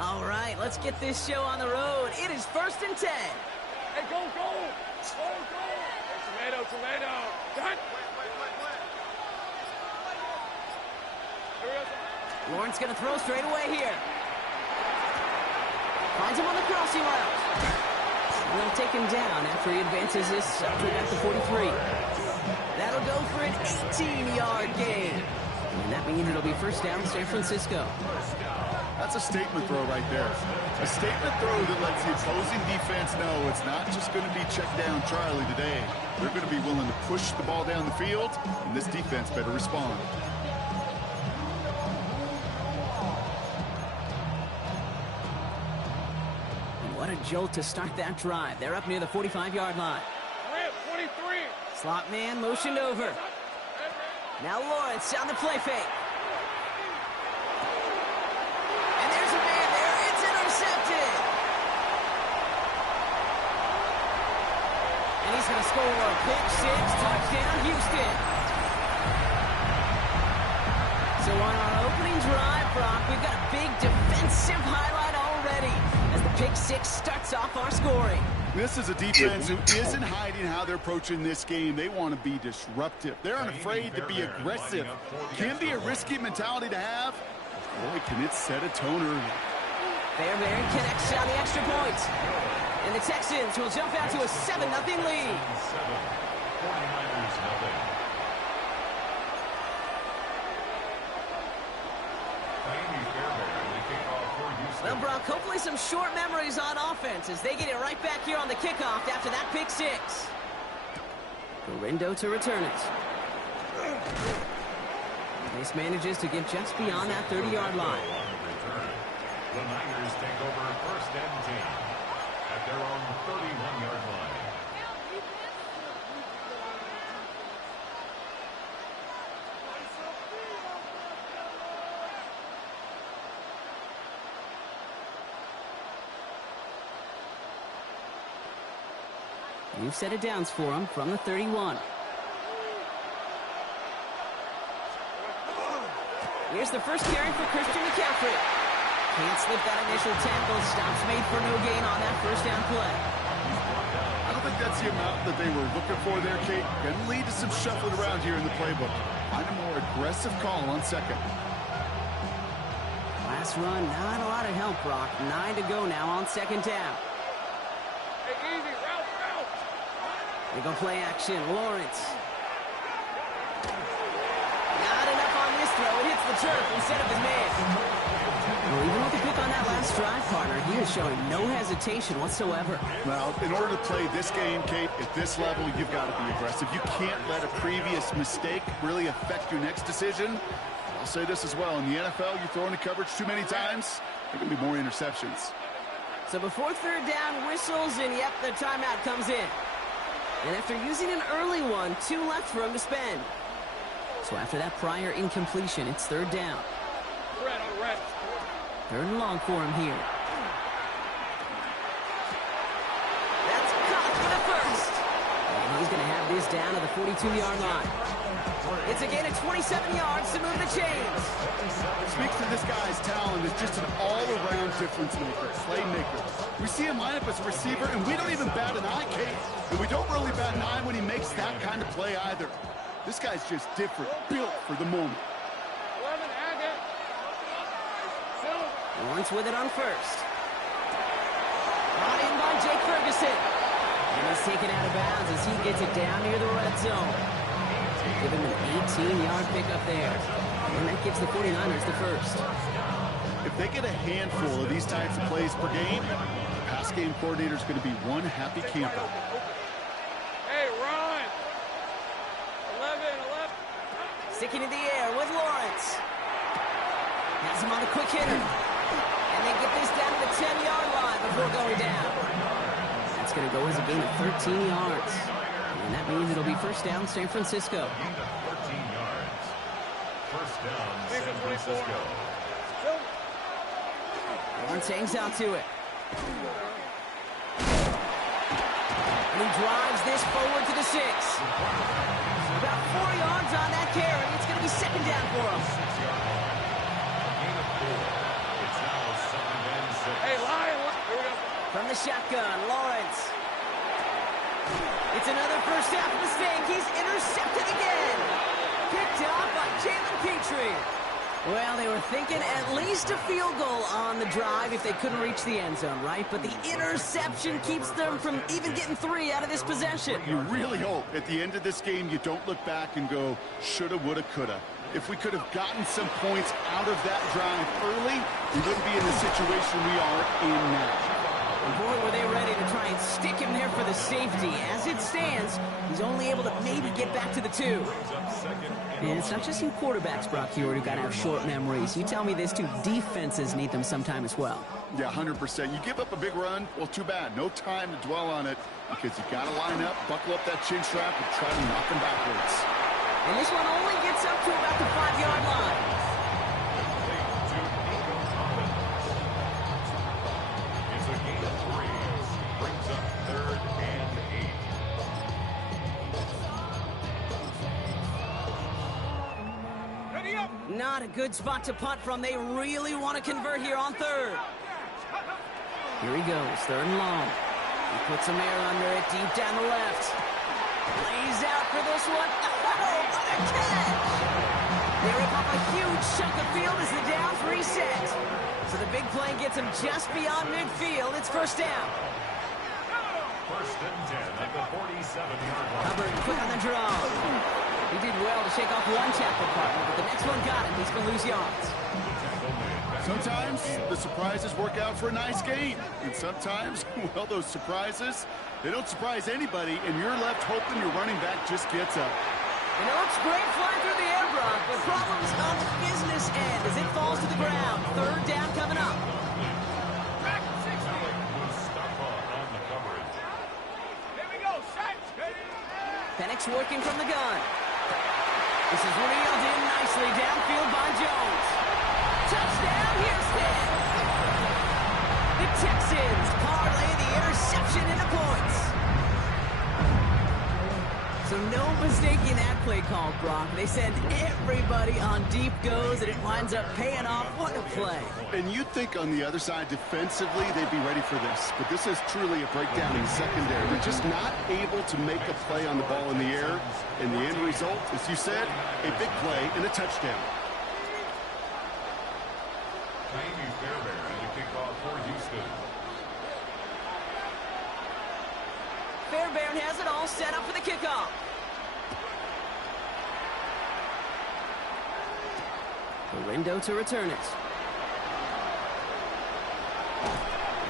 All right, let's get this show on the road. It is 1st and 10. Hey, go! Hey, tomato! Cut! Lawrence going to throw straight away here. Finds him on the crossing route. And they'll take him down after he advances this up to about the 43. That'll go for an 18-yard gain. And that means it'll be first down San Francisco. That's a statement throw right there. A statement throw that lets the opposing defense know it's not just going to be check down Charlie today. They're going to be willing to push the ball down the field, and this defense better respond. And what a jolt to start that drive. They're up near the 45-yard line. 23. Slot man motioned over. Now Lawrence on the play fake. And there's a man there. It's intercepted. And he's going to score a pick six. Touchdown, Houston. So on our opening drive, Brock, we've got a big defensive highlight already as the pick six starts off our scoring. This is a defense who isn't hiding how they're approaching this game. They want to be disruptive. They're unafraid to be aggressive. Can be a risky mentality to have. Boy, can it set a tone early. Fairbairn connects on the extra point. And the Texans will jump out to a 7-0 lead. Well, Brock, hopefully some short memories on offense as they get it right back here on the kickoff after that pick six. Gorindo to return it. This manages to get just beyond that 30-yard line. The Niners take over 1st and 10 at their own 31-yard line. New set of downs for him from the 31. Here's the first carry for Christian McCaffrey. Can't slip that initial tackle. Stops made for no gain on that first down play. I don't think that's the amount that they were looking for there, Kate. Going to lead to some shuffling around here in the playbook. Find a more aggressive call on second. Last run, not a lot of help, Brock. 9 to go now on second down. Hey, easy, route. They go play action. Lawrence. Not enough on this throw. It hits the turf instead of his man. Well, even with the pick on that last drive, partner, he is showing no hesitation whatsoever. Well, in order to play this game, Kate, at this level, you've got to be aggressive. You can't let a previous mistake really affect your next decision. I'll say this as well. In the NFL, you throw into coverage too many times, there can be more interceptions. So before third down whistles, and yep, the timeout comes in. And after using an early one, 2 left for him to spend. So after that prior incompletion, it's third down. Red. Third and long for him here. That's caught for the first. And he's going to have this down to the 42-yard line. It's a gain of 27 yards to move the chains. Speaks to this guy's talent as just an all-around difference maker, playmaker. We see him line up as a receiver, and we don't even bat an eye, Kate. And we don't really bat an eye when he makes that kind of play either. This guy's just different, built for the moment. 11, Agate. Lawrence with it on first. Brought in by Jake Ferguson. And he's taken out of bounds as he gets it down near the red zone. Give him an 18-yard pickup there. And that gives the 49ers the first. If they get a handful of these types of plays per game, the pass game coordinator is going to be one happy camper. Hey, Ron. 11. Sticking in the air with Lawrence. Has him on the quick hitter. And they get this down to the 10-yard line before going down. That's going to go as a gain of 13 yards. And that means it'll be first down San Francisco. 13 yards. First down San Francisco. Lawrence hangs out to it. And he drives this forward to the 6. About 4 yards on that carry. It's going to be second down for him. 6-yard line. A gain of 4. It's now From the shotgun, Lawrence. It's another first half mistake. He's intercepted again. Picked off by Jalen Petrie. Well, they were thinking at least a field goal on the drive if they couldn't reach the end zone, right? But the interception keeps them from even getting 3 out of this possession. You really hope at the end of this game you don't look back and go, shoulda, woulda, coulda. If we could have gotten some points out of that drive early, we wouldn't be in the situation we are in now. And boy, were they ready to try and stick him there for the safety. As it stands, he's only able to maybe get back to the 2. And it's not just you quarterbacks, Brock Huard, who got to have short memories. You tell me this too, defenses need them sometime as well. Yeah, 100%. You give up a big run, well, too bad. No time to dwell on it because you got to line up, buckle up that chin strap, and try to knock them backwards. And this one only gets up to about the 5-yard line. It's a gain of 3. Brings up 3rd and 8. Ready up. Not a good spot to punt from. They really want to convert here on 3rd. Here he goes, 3rd and long. He puts some air under it, deep down the left. Lays out for this one. Oh, what a catch! They rip off a huge chunk of field as the downs reset. So the big play gets him just beyond midfield. It's 1st down. 1st and 10 at the 47-yard line. Hubbard quick on the draw. He did well to shake off one tackle partner, but the next one got him. He's going to lose yards. Sometimes the surprises work out for a nice game. And sometimes, well, those surprises, they don't surprise anybody, and you're left hoping your running back just gets up. And it looks great flying through the air, Brock, but problems on the business end as it falls to the ground. 3rd down coming up. Penix working from the gun. This is reeled in nicely downfield by Jones. Touchdown, Houston! The Texans parlay the interception into points. So no mistaking that play call, Brock. They send everybody on deep goes, and it winds up paying off. What a play. And you'd think on the other side, defensively, they'd be ready for this. But this is truly a breakdown in secondary. They're just not able to make a play on the ball in the air. And the end result, as you said, a big play and a touchdown. Fairbairn has it all set up for the kickoff. Rindo to return it.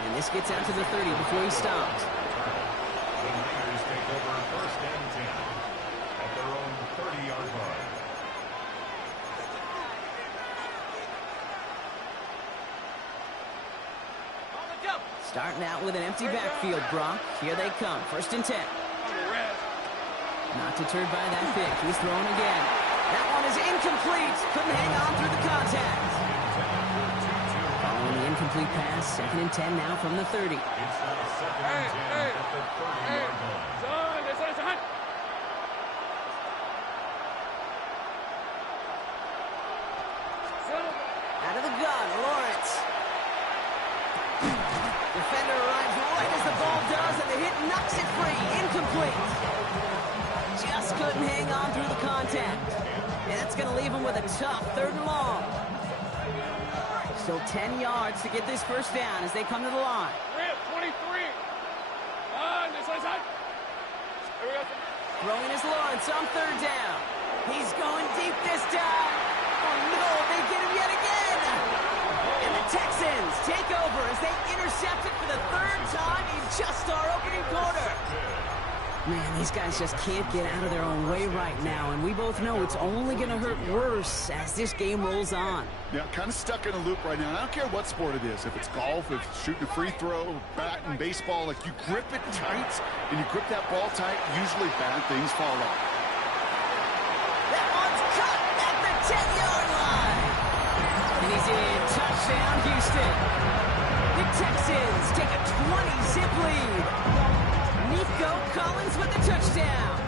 And this gets out to the 30 before he stops. The Niners take over 1st and 10 at their own 30-yard line. Starting out with an empty backfield, Brock. Here they come. 1st and 10. Not deterred by that pick. He's throwing again. That one is incomplete. Couldn't hang on through the contact. Following the incomplete pass, 2nd and 10 now from the 30. It's now 2nd and 10 at the 30-yard line. Out of the gun, Lawrence. Defender arrives right as the ball does, and the hit knocks it free. Incomplete. Just couldn't hang on through the contact. And that's going to leave him with a tough 3rd and long. Still 10 yards to get this 1st down as they come to the line. 23. Throwing is Lawrence on 3rd down. He's going deep this time. Oh, no, they get him yet again. And the Texans take over as they intercept it for the 3rd time in just our opening quarter. Man, these guys just can't get out of their own way right now, and we both know it's only going to hurt worse as this game rolls on. Yeah, kind of stuck in a loop right now. And I don't care what sport it is. If it's golf, if it's shooting a free throw, bat and baseball, like you grip it tight and you grip that ball tight, usually bad things fall off. That one's cut at the 10-yard line. And he's in. Touchdown, Houston. The Texans take a 20-zip lead. Nico Collins with the touchdown.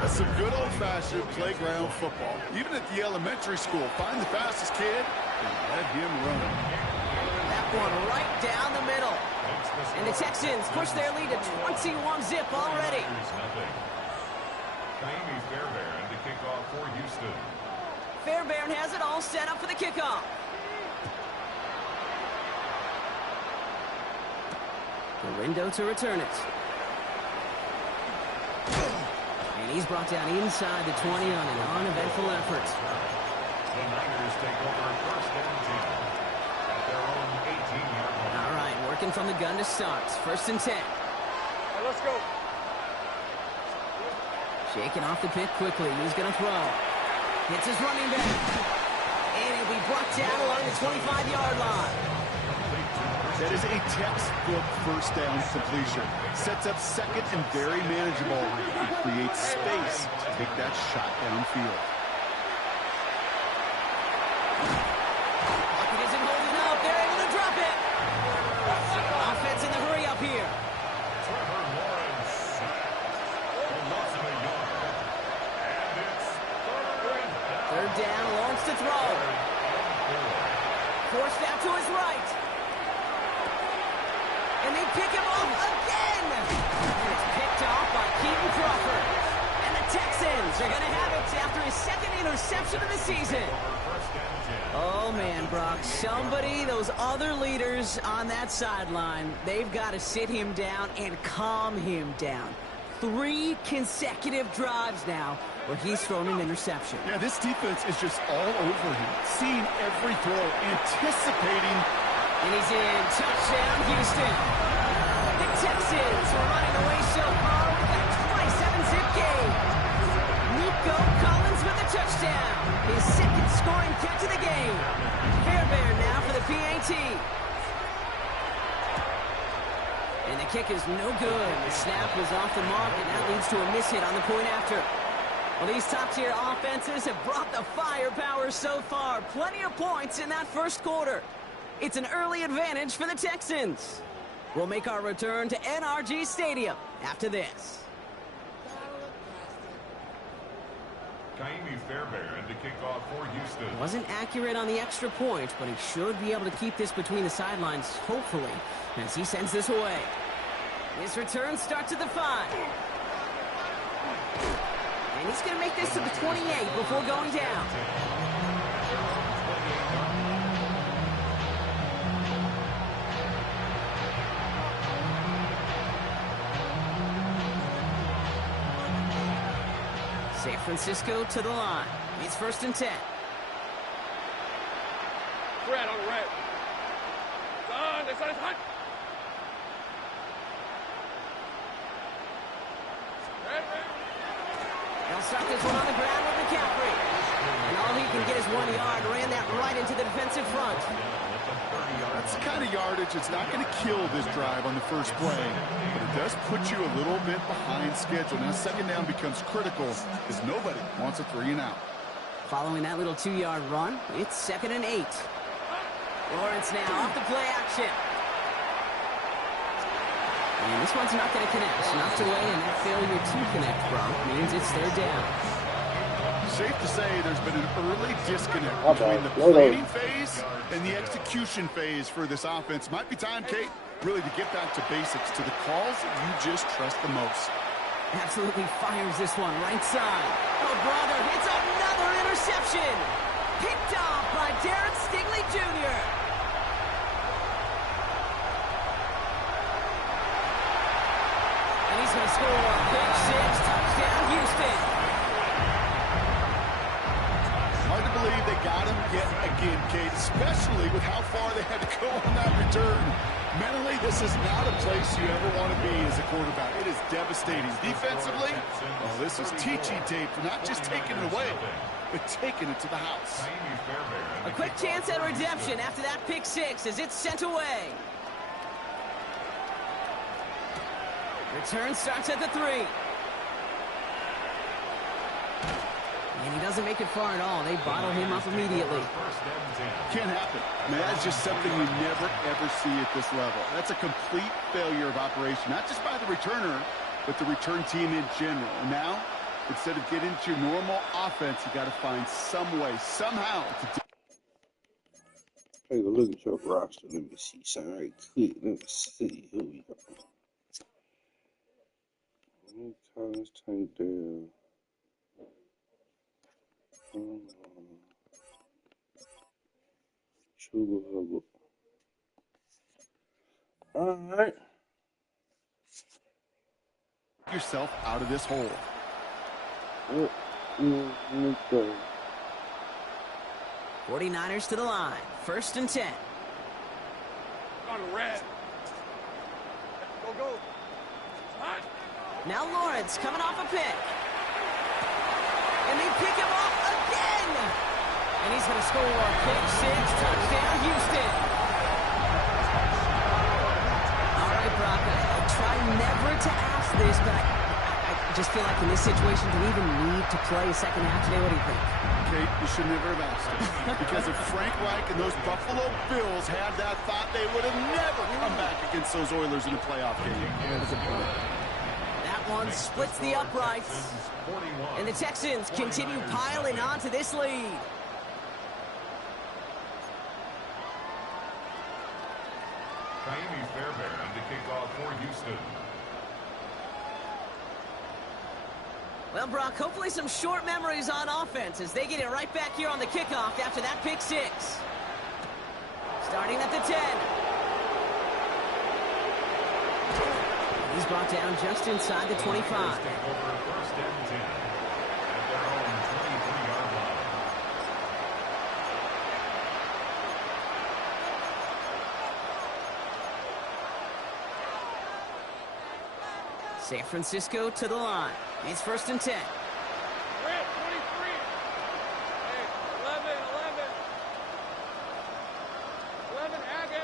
That's some good old-fashioned playground football. Even at the elementary school, find the fastest kid and let him run. that one right down the middle. And the Texans push their lead to 21-zip already. Kaimi Fairbairn to kick off for Houston. Fairbairn has it all set up for the kickoff. Window to return it. And he's brought down inside the 20 on an uneventful effort. The Niners take over first and 10 at their own 18-yard line. All right, working from the gun to start. First and 10. All right, let's go. Shaking off the pick quickly. He's going to throw. Hits his running back. And he'll be brought down along the 25-yard line. That is a textbook first down completion. Sets up second and very manageable. And creates space to take that shot downfield. Pocket isn't holding up. They're able to drop it. Offense in the hurry up here. Trevor Lawrence for loss of a yard. And it's Third down, Lawrence to throw. Forced out to his right. And they pick him off again. And it's picked off by Keaton Crawford. And the Texans are going to have it after his second interception of the season. Oh, man, Brock. Somebody, those other leaders on that sideline, they've got to sit him down and calm him down. 3 consecutive drives now where he's thrown an interception. Yeah, this defense is just all over him. Seeing every throw, anticipating. And he's in. Touchdown, Houston. The Texans are running away so far with that 27-zip game. Nico Collins with a touchdown. His second scoring catch of the game. Fairbairn now for the PAT. And the kick is no good. The snap was off the mark, and that leads to a miss hit on the point after. Well, these top-tier offenses have brought the firepower so far. Plenty of points in that first quarter. It's an early advantage for the Texans. We'll make our return to NRG Stadium after this. Kaimi Fairbairn to kick off for Houston. Wasn't accurate on the extra point, but he should be able to keep this between the sidelines, hopefully, as he sends this away. His return starts at the 5. And he's going to make this to the 28 before going down. San Francisco to the line. It's first and 10. Fred on the red. Son, this is hot. Red. They'll start this one on the ground with McCaffrey. And all he can get is 1 yard. Ran that right into the defensive front. That's the kind of yardage that's not going to kill this drive on the first play, but it does put you a little bit behind schedule. Now second down becomes critical because nobody wants a 3 and out. Following that little 2-yard run, it's second and 8. Lawrence now off the play action. And this one's not going to connect. Knocked away, and that failure to connect, Brock, means it's third down. Safe to say there's been an early disconnect between the planning phase and the execution phase for this offense. Might be time, Kate, really to get back to basics, to the calls that you just trust the most. Absolutely fires this one right side. Oh, brother, it's another interception. Picked off by Darren Stingley Jr. And he's going to score. Big 6, touchdown, Houston. Hard to believe they got him yet again, Kate, especially with how far they had to go on that return. Mentally, this is not a place you ever want to be as a quarterback. It is devastating. Defensively, well, this is teaching tape for not just taking it away, but taking it to the house. A quick chance at redemption after that pick 6 as it's sent away. Return starts at the 3. And he doesn't make it far at all. They bottle him up immediately. Can't happen. I mean, that's just something you never, ever see at this level. That's a complete failure of operation, not just by the returner, but the return team in general. And now, instead of getting to your normal offense, you got to find some way, somehow, to do. take a look at your roster. Let me see something right quick. Let me see. Here we go. Collins, Tank Dale. Chuba Hubbard. All right. Yourself out of this hole. Let me go. 49ers to the line. 1st and 10. On red. Go, go. Hot. Now Lawrence coming off a pick. And they pick him off again. And he's going to score. Pick 6, touchdown, Houston. All right, Brock, I try never to ask this, but I just feel like in this situation, do we even need to play a second half today? What do you think? Kate, you should never have asked it. Because if Frank Reich and those Buffalo Bills had that thought, they would have never come back against those Oilers in a playoff game. That one splits the uprights. And the Texans continue piling onto this lead. Kaimi Fairbairn to kick off for Houston. Well, Brock, hopefully some short memories on offense as they get it right back here on the kickoff after that pick 6. Starting at the 10. He's brought down just inside the 25. Take over 1st and 10 at their own 23-yard line. San Francisco to the line. It's 1st and 10. Red, 23. Hey, 11. 11, Haggett.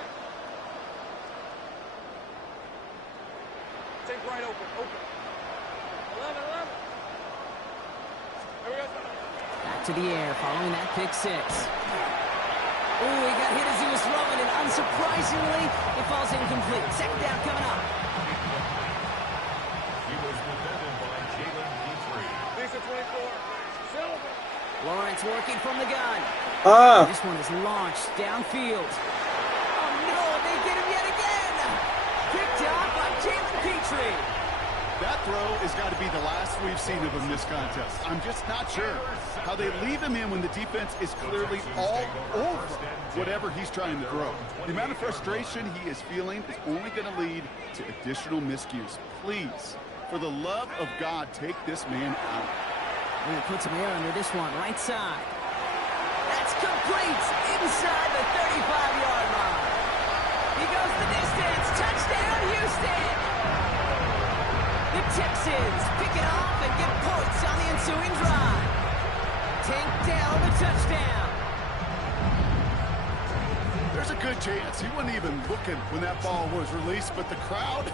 Take right open. 11. There we go. Back to the air following that pick 6. Ooh, he got hit as he was throwing, and unsurprisingly, it falls incomplete. 2nd down coming up. He was defended by Jalen Petrie. Lisa 24. Silver. Lawrence working from the gun. This one is launched downfield. Oh, no, they get him yet again. Picked off by Jalen Petrie. That throw has got to be the last we've seen of him this contest. I'm just not sure how they leave him in when the defense is clearly all over whatever he's trying to throw. The amount of frustration he is feeling is only going to lead to additional miscues. Please, for the love of God, take this man out. We're going to put some air under this one, right side. That's complete inside the 35-yard line. He goes the distance. Touchdown, Houston. The Texans pick it off and get points on the ensuing drive. Tank Dell the touchdown. There's a good chance he wasn't even looking when that ball was released, but the crowd,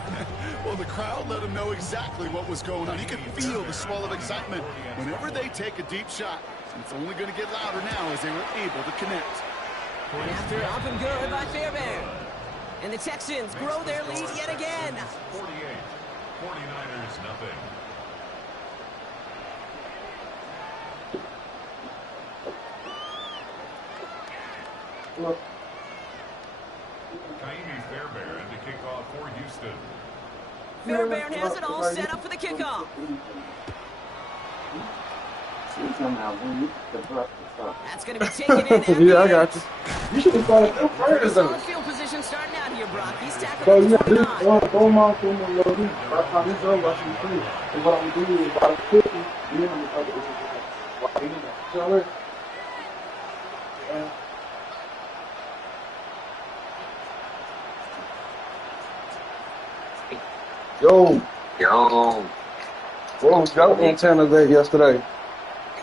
well, the crowd let him know exactly what was going on. You could feel the swell of excitement whenever they take a deep shot. And it's only going to get louder now as they were able to connect. Point after up and good by Fairbairn. And the Texans grow their lead yet again. 48. 49ers nothing. Kaimi Fairbairn to kick off for Houston. Fairbairn has it all set up for the kickoff. That's going to be taken in there. Yeah, I got you. You should have started them first, though. Solid field position starting out here, Brock. He's tackled So, at yeah, the this 29. throw him off, throw him a little bit. By the time this over, I should be free. And what I'm going to do is, by the 50, then I'm going to talk about it. You know what? Yo, What was your antennas at yesterday?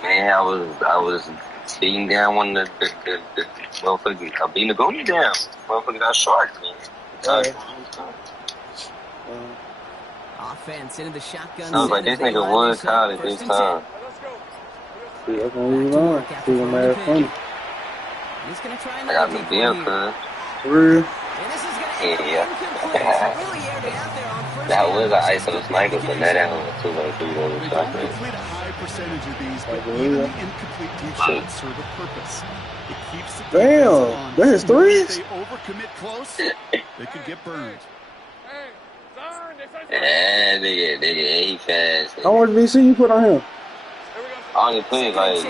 man, I was beating down one of the motherfuckers. I beating the goalie down. Motherfucker got shark, man. Offense into the shotgun. Sounds like this nigga was caught at this time. See, that's when we learn. See, when they're funny. He's going to try I got another the deep deal, one here. cuz. For real. And this is going to end up incomplete. Really aired it out there on 1st That was an ISO sniper, but now that one was 2-3 They over don't shot. complete a high percentage of these, but even the incomplete deep shots serve a purpose. It keeps the defense on. Damn, that's threes. If they overcommit close, they could get burned. Yeah, nigga, he fast. How much VC you put on him? I only put like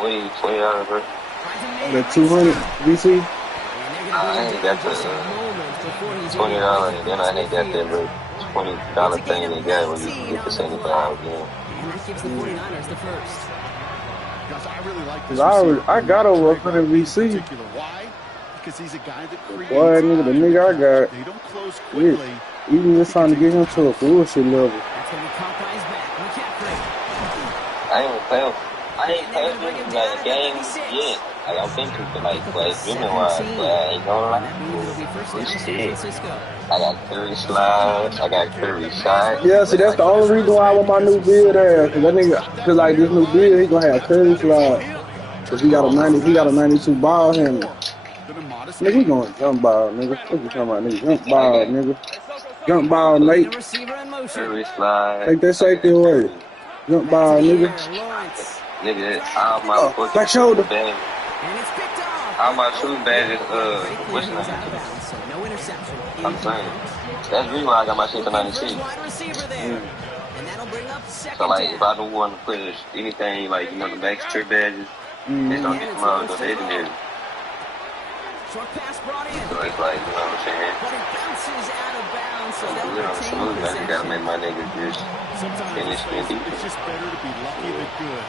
20 hours, bro. The 200 VC. I ain't got the $20, and then I ain't got that little $20 thing they got when you can get the 75 again. And that gives the 49ers the first. Guys, I really like this. I got over 100 VC. Why? Because he's a guy that creates. Boy, nigga, the nigga I got. They don't close quickly. Even just trying to get him to a bullshit level. That's going to be caught by his back. McCaffrey. I ain't playing like game yet. Like I'm thinking to like dribbling wise, but I ain't gonna lie. Shit. I got Curry slides, I got Curry shots. Yeah, see, that's the only reason why I want my new build there. Cause that nigga, cause like this new build, he gonna have Curry slide. Cause he got a 92 ball handle. Nigga, he going jump ball, nigga. What you talking about, nigga? Jump ball, nigga. Jump ball, Nate. Curry slide. Take that safety away. Jump ball, nigga. Nigga, all my fucking back shoulder. Bag. All my shooting bag is what's the name? I'm saying. That's the reason why I got my shit to 96. So like if I don't want to put anything like, you know, the max trip badges, they don't get them out of the legendary. So it's like, you know what I'm saying? So you know, smooth, man. You gotta make my niggas just finish their defense. It's just better to be lucky than good.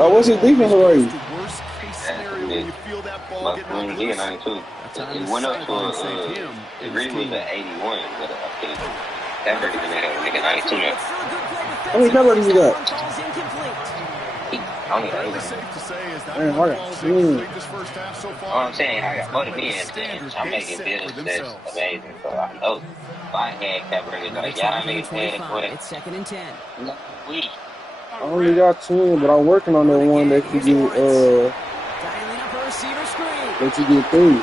Oh, what's his defense rating? Worst case scenario when you feel that ball getting out of 92. It went up to it really was an 81, but I think that really gonna have a nigga 92 now. How many covers you got? I only got 8. Man, I got 2. All I'm saying, I got money being I'm making business that's amazing, so I know if I had Cabaret, like, y'all niggas had what? It's 2nd and 10. I only got 10, but I'm working on that one that you get, that you get 3.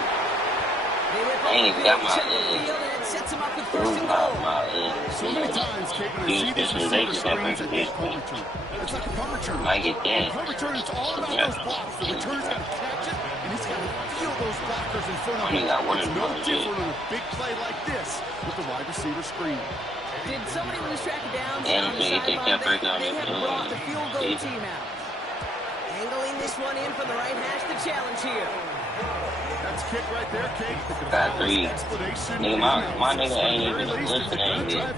I ain't even got my specialization that brings it in. I get that. I only got one of them. Big play like this with the wide receiver screen. Did somebody lose track of downs? And they kept breaking on They it. have brought the field goal team out. Angling this one in from the right hash, the challenge here. That's kick right there, Kate. Got 3. Nigga, my nigga ain't even listening yet.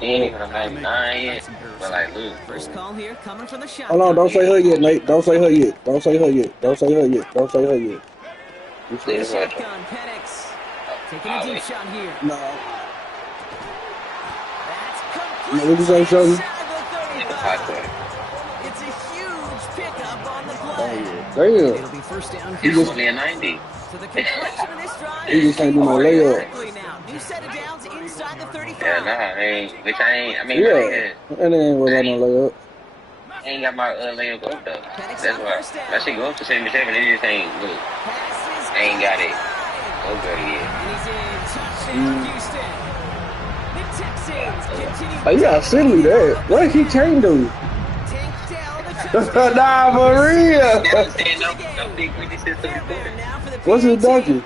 He ain't even like 9 yet. But like, look. First call here coming from the shot. Hold on, don't say her yet, Nate. Don't say her yet. Don't say her yet. Don't say her yet. Don't say her yet. Shotgun, Penix. Taking a deep shot here. No. That's What did you say, Shorty? It's a huge pickup on the play. Damn. It'll be first down. He's only a 90. So the completion of this drive. He just ain't do no layup. New set of downs inside the 35. Yeah, nah, I mean, Yeah. And then was on no layup. I ain't got my layup up though. That's why. That shit go up to 77. It just ain't, look. I ain't got it over yet. And he's in. Touchdown, Houston. The Texans continue. Oh, you gotta send me that. What he can't do? Nah, for real. What's his donkey?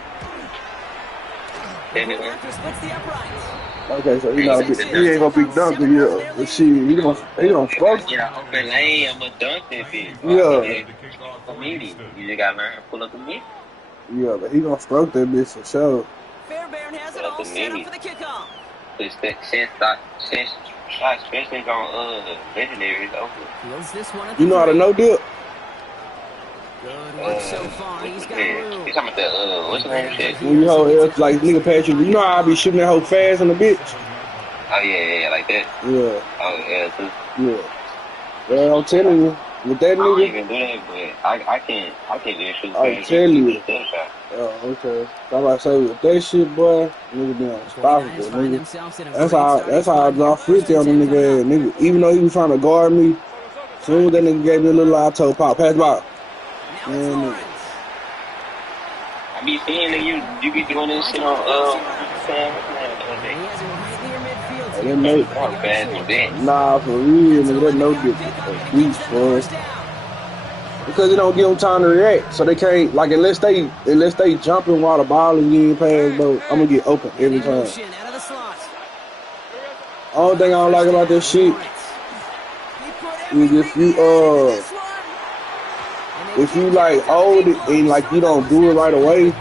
Okay, so he ain't gonna be dunking, yeah. But shit, he gonna fuck. Get an open lane, I'm gonna dunk that bitch. Yeah. You just gotta learn to pull up the meat. Yeah, but he gonna stroke that bitch for sure. Fairbairn has it all set up for the kickoff. Since especially on legendaries over. You know how to no dip? Good work so far. He's got room. You talking about the what's the name of shit? When you hold like nigga pass you, you know how I be shooting that hoe fast in the bitch? Oh yeah, like that. Yeah. Oh yeah, too. Yeah. Well, I'm telling you, with that I don't nigga. even do that, but I can't just shoot. I'm telling you. Oh, okay. So I'm about to say with that shit, boy, nigga be unstoppable, nigga. That's how I draw 50 on the nigga, nigga. Even though he was trying to guard me, soon as that nigga gave me a little I told Pop, pass the ball. Man, nigga. I be seeing that you be doing this shit on That no, bad than that. nah, for real, nigga, that no different. Beast, boy. Because it don't give them time to react, so they can't like unless they jumping while the ball is getting passed, bro. I'm gonna get open every time. Only thing I don't like about this shit is if you like hold it and like you don't do it right away,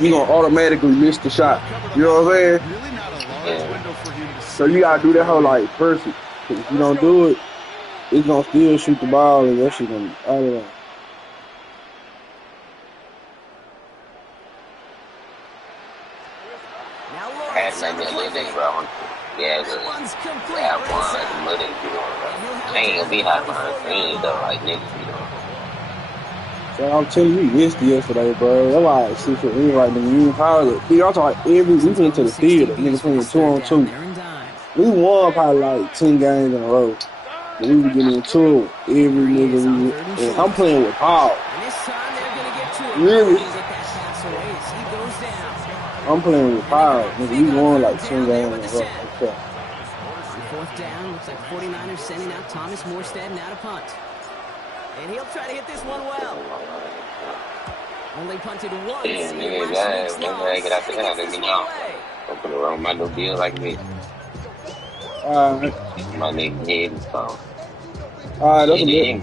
you gonna automatically miss the shot. You know what I'm saying? So you gotta do that whole like perfect. Cause if you don't do it, it's gonna still shoot the ball and that shit gonna I don't know. I had maybe a little thing, bro. Yeah, I ain't gonna be hot behind the screen though, like niggas, you know. So I'm telling you, we missed yesterday, bro. That's why I see for me right now. You probably, I'm talking we went to the theater, nigga playing 2-on-2. We won probably like 10 games in a row. But we were getting into it every nigga and I'm playing with Paul. Really? I'm playing with Paul. Nigga, we won like 10 games in a row. Okay. Fourth down, looks like 49ers sending out Thomas Morstead now to punt. And he'll try to hit this one well. Only punted once. Yeah, nigga, I get out there, let me know. Don't put it around my new deal like me. My nigga head and stuff. Alright, that's a bit.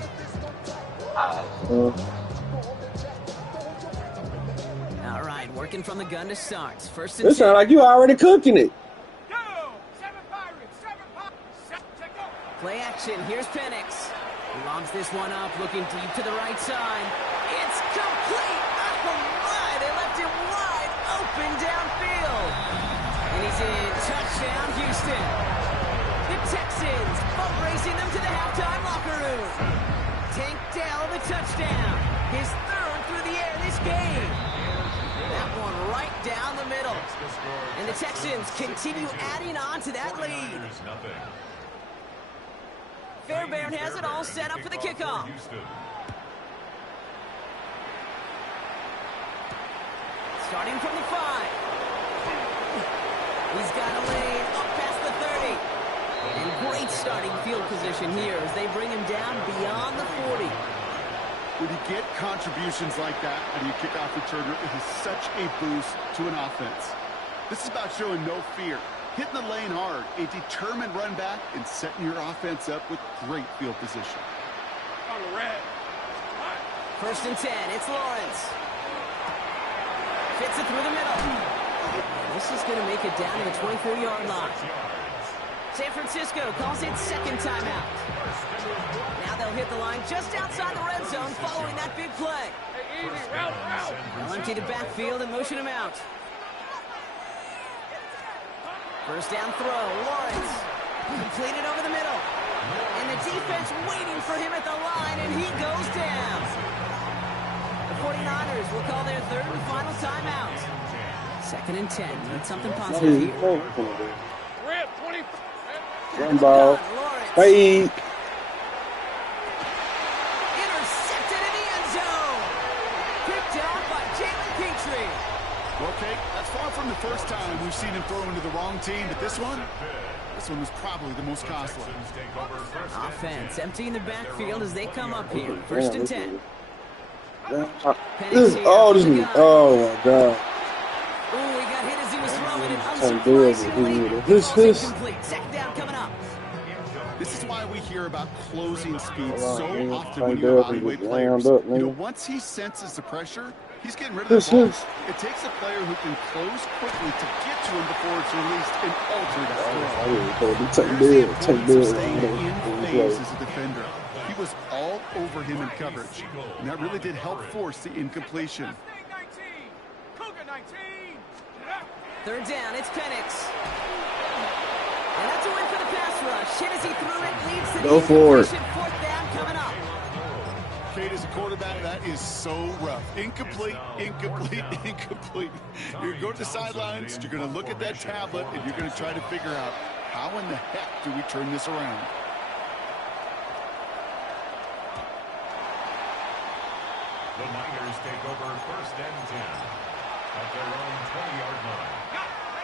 Alright, working from the gun to start. First and 10. It sounds like you already cooking it. Play action, here's Penix. He lobs this one up, looking deep to the right side. It's complete! Oh my, they left him wide open downfield. And he's in. Touchdown, Houston. The Texans boat racing them to the halftime locker room. Tank Dell, the touchdown. His third through the air this game. That one right down the middle. And the Texans continue adding on to that lead. Fairbairn has it all set up for the kickoff. Starting from the 5. He's got a lane up past the 30. And great starting field position here as they bring him down beyond the 40. When you get contributions like that and you kick off returner, it is such a boost to an offense. This is about showing no fear. Hitting the lane hard, a determined run back, and setting your offense up with great field position. First and 10, it's Lawrence. Fits it through the middle. This is going to make it down to the 24-yard line. San Francisco calls it second timeout. Now they'll hit the line just outside the red zone following that big play. They'll empty the backfield and motion him out. First down throw, Lawrence. Completed over the middle. And the defense waiting for him at the line, and he goes down. The 49ers will call their third and final timeout. Second and 10. Need something positive here. Run ball. Hey. Intercepted in the end zone. Picked out by Jalen Petrie. Okay, that's far from the first time we've seen him throw into the wrong team, but this one was probably the most costly. Offense emptying the backfield as they come up here. First and 10. Oh, this is, oh my God. Oh, he got hit as he was throwing it. Unsurprisingly, second down coming up. This is why we hear about closing speed so often when you evaluate players. Once he senses the pressure, he's getting rid of the ball. It takes a player who can close quickly to get to him before it's released and alter that throw. Staying in phase as a defender. He was all over him in coverage, and that really did help force the incompletion. Third down, it's Penix. And that's a win for the pass rush. Hit as he threw it, leads to the incompletion. Fourth down coming up. Kate, as a quarterback, that is so rough. Incomplete, incomplete, incomplete. You're going to go to the sidelines, you're going to look at that tablet, and you're going to try to figure out how in the heck do we turn this around. The Niners take over first and 10 at their own 20-yard line.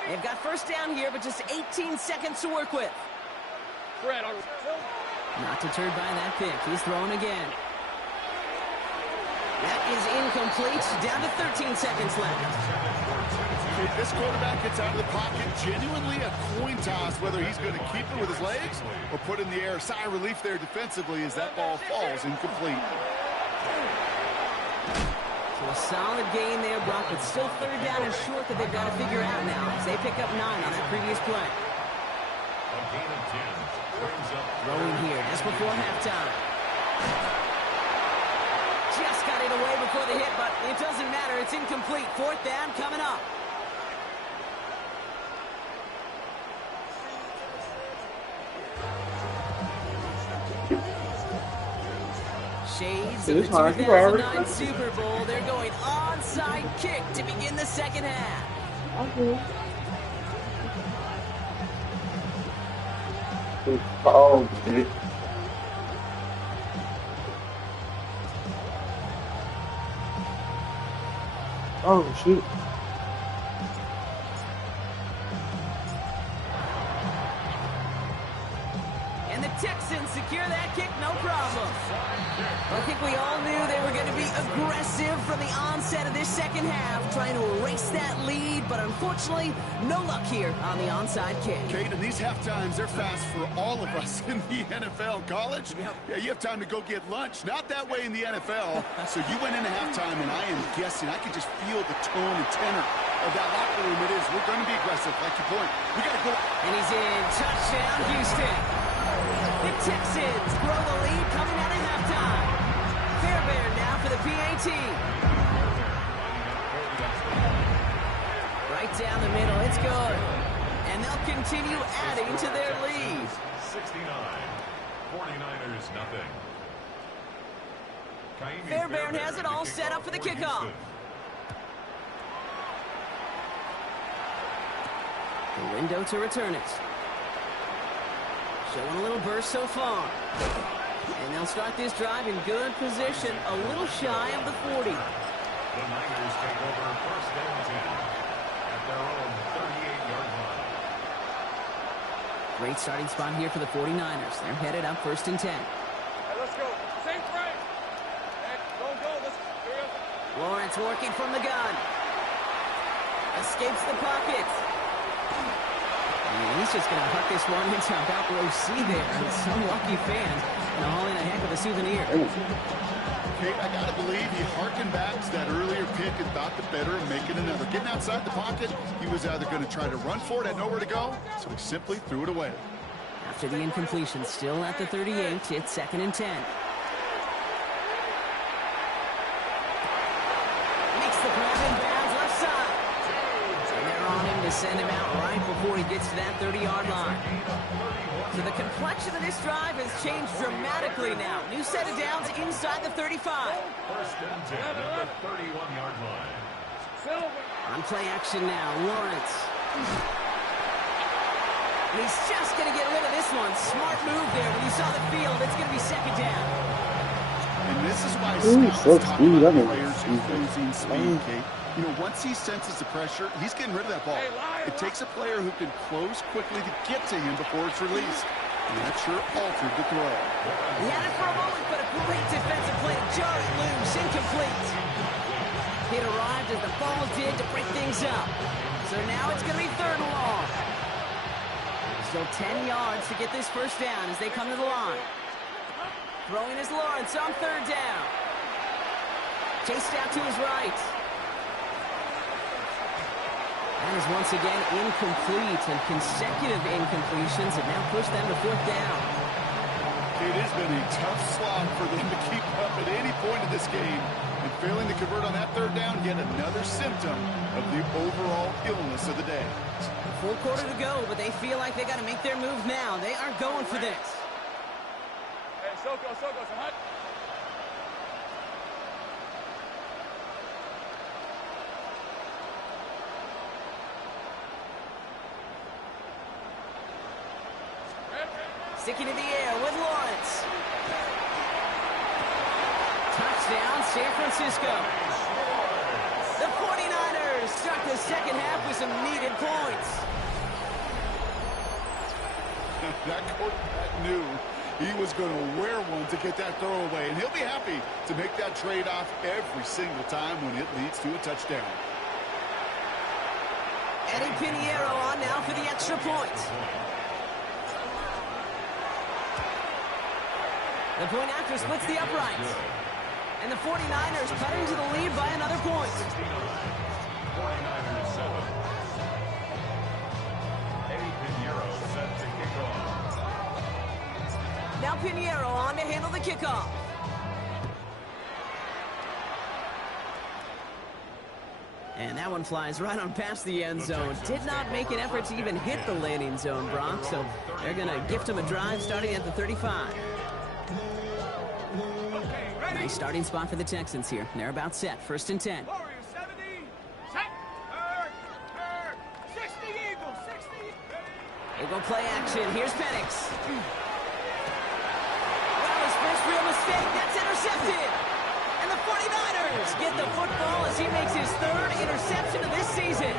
They've got first down here, but just 18 seconds to work with. Not deterred by that pick. He's throwing again. That is incomplete. Down to 13 seconds left. If this quarterback gets out of the pocket, genuinely a coin toss whether he's going to keep it with his legs or put in the air. Sigh of relief there defensively as that ball falls incomplete. So a solid gain there, Brock, but still third down and short that they've got to figure out now as they pick up 9 on that previous play. A gain of 10 brings up Throwing here just before halftime. Just got it away before the hit, but it doesn't matter. It's incomplete. Fourth down coming up. Shades of the 2009 Super Bowl. They're going onside kick to begin the second half. Okay. Oh, bitch. Oh, shoot. And the Texans secure that kick, no problem. I think we all knew they were going to be aggressive from the onset of this second half, trying to erase that lead, but unfortunately, no luck here on the onside kick. Kate, and these half times, they're fast for all of us in the NFL. College, yeah, you have time to go get lunch. Not that way in the NFL. So you went into halftime, and I am guessing, I can just feel the tone and tenor of that locker room. It is, we're going to be aggressive, like your point. We got to go. And he's in. Touchdown, Houston. The Texans grow the lead coming out of halftime. Fairbairn now for the PAT. Right down the middle. It's good. And they'll continue adding to their lead. 69. 49ers nothing. Fairbairn has it all set up for the kickoff. The window to return it. Showing a little burst so far. And they'll start this drive in good position, a little shy of the 40. The Niners take over first and 10 at their own 38-yard line. Great starting spot here for the 49ers. They're headed up first and 10. Hey, let's go. Same frame. Hey, don't go. Let's go. Lawrence working from the gun. Escapes the pocket. And he's just going to huck this one into about row C there. And some lucky fans going to haul in a heck of a souvenir. Kate, I got to believe he harkened back to that earlier pick and thought the better of making another. Getting outside the pocket, he was either going to try to run for it, had nowhere to go, so he simply threw it away. After the incompletion, still at the 38, it's second and 10. Makes the grab in bounds left side. And they're on him to send him out right before he gets to that 30-yard line. So the complexion of this drive has changed dramatically now. New set of downs inside the 35. First and 10 at the 31-yard line. On play action now, Lawrence. And he's just going to get rid of this one. Smart move there. When you saw the field, it's going to be second down. And this is why so scouts talk speed. about That players makes losing speed, Kate. You know, once he senses the pressure, he's getting rid of that ball. It takes a player who can close quickly to get to him before it's released. And that sure altered the throw. He had it for a moment, but a great defensive play to jar it loose. Incomplete. It arrived as the ball did to break things up. So now it's going to be third and long. Still 10 yards to get this first down as they come to the line. Throwing is Lawrence on third down. Chased out to his right. That is once again incomplete, and consecutive incompletions have now pushed them to fourth down. It has been a tough slog for them to keep up at any point in this game. And failing to convert on that third down, yet another symptom of the overall illness of the day. Full quarter to go, but they feel like they got to make their move now. They are going for this. Hey, Soko, so hot. Sticking in the air with Lawrence. Touchdown, San Francisco. The 49ers start the second half with some needed points. That quarterback knew he was going to wear one to get that throwaway, and he'll be happy to make that trade-off every single time when it leads to a touchdown. Eddie Pinheiro on now for the extra point. The point after splits the uprights. And the 49ers cut into the lead by another point. 49ers 7. Eddie Pinheiro set to kick off. Now Pinheiro on to handle the kickoff. And that one flies right on past the end zone. Did not make an effort to even hit the landing zone, Brock. So they're going to gift him a drive starting at the 35. Nice starting spot for the Texans here. They're about set. 1st and 10. Warriors 70. Set. 60 Eagles. 60. Eagle play action. Here's Penix. Well, his first real mistake. That's intercepted. And the 49ers get the football as he makes his 3rd interception of this season.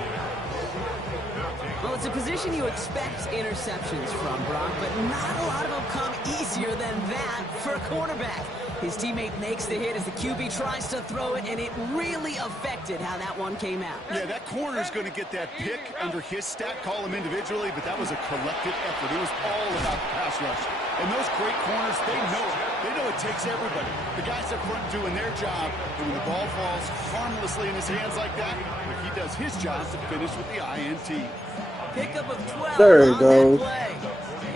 Well, it's a position you expect interceptions from, Brock, but not a lot of them come easier than that for a quarterback. His teammate makes the hit as the QB tries to throw it, and it really affected how that one came out. Yeah, that corner's going to get that pick under his stat column individually, but that was a collective effort. It was all about the pass rush. And those great corners, they know it. They know it takes everybody. The guys up front doing their job, and when the ball falls harmlessly in his hands like that, he does his job to finish with the INT. Pickup of 12 There you on go. that play.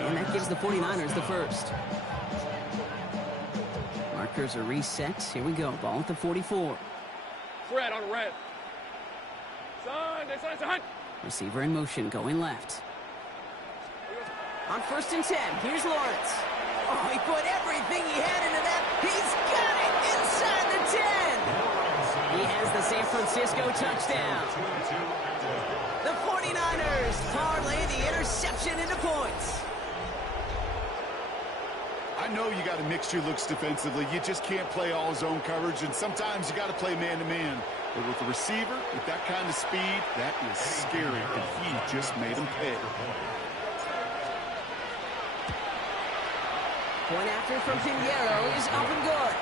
And that gives the 49ers the first. Markers are reset. Here we go. Ball at the 44. Fred on red. Son. Receiver in motion going left. On 1st and 10, here's Lawrence. Oh, he put everything he had into that. He's got it inside the 10. He has the San Francisco touchdown. The 49ers parlay the interception into points. I know you got a mixture looks defensively. You just can't play all zone coverage, and sometimes you got to play man-to-man. But with the receiver, with that kind of speed, that is scary, and he just made him pay. Point after from Pinheiro is up and good.